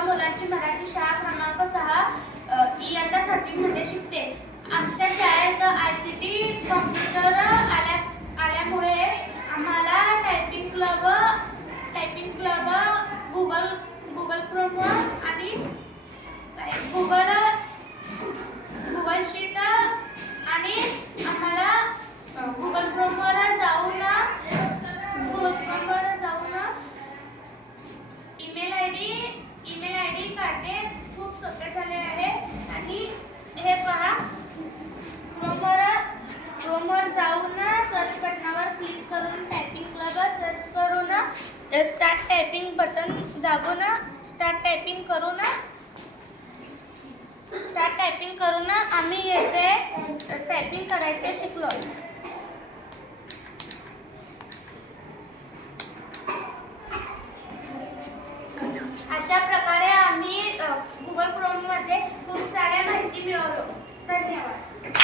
एका मुलाची मराठी शाळा क्रमांक 6 इयत्ता 7वी मध्ये शिकते. आमच्या शाळेत ICT कॉम्प्युटर आल्यामुळे आम्हाला टायपिंग क्लब गुगल क्रोम आणि गुगल शीट आणि आम्हाला गुगल क्रोमवर जाऊन ईमेल आयडी काढणे खूप सोपे झाले आहे. आणि हे पहा, क्रोमवर जाऊन सर्च बटनावर क्लिक करून टायपिंग क्लब सर्च करून स्टार्ट टायपिंग बटन दाबून स्टार्ट टायपिंग करून आम्ही येथे टायपिंग करायचे शिकलो. अशा प्रकारे आम्ही गुगल क्रोममध्ये खूप साऱ्या माहिती मिळवलो. धन्यवाद.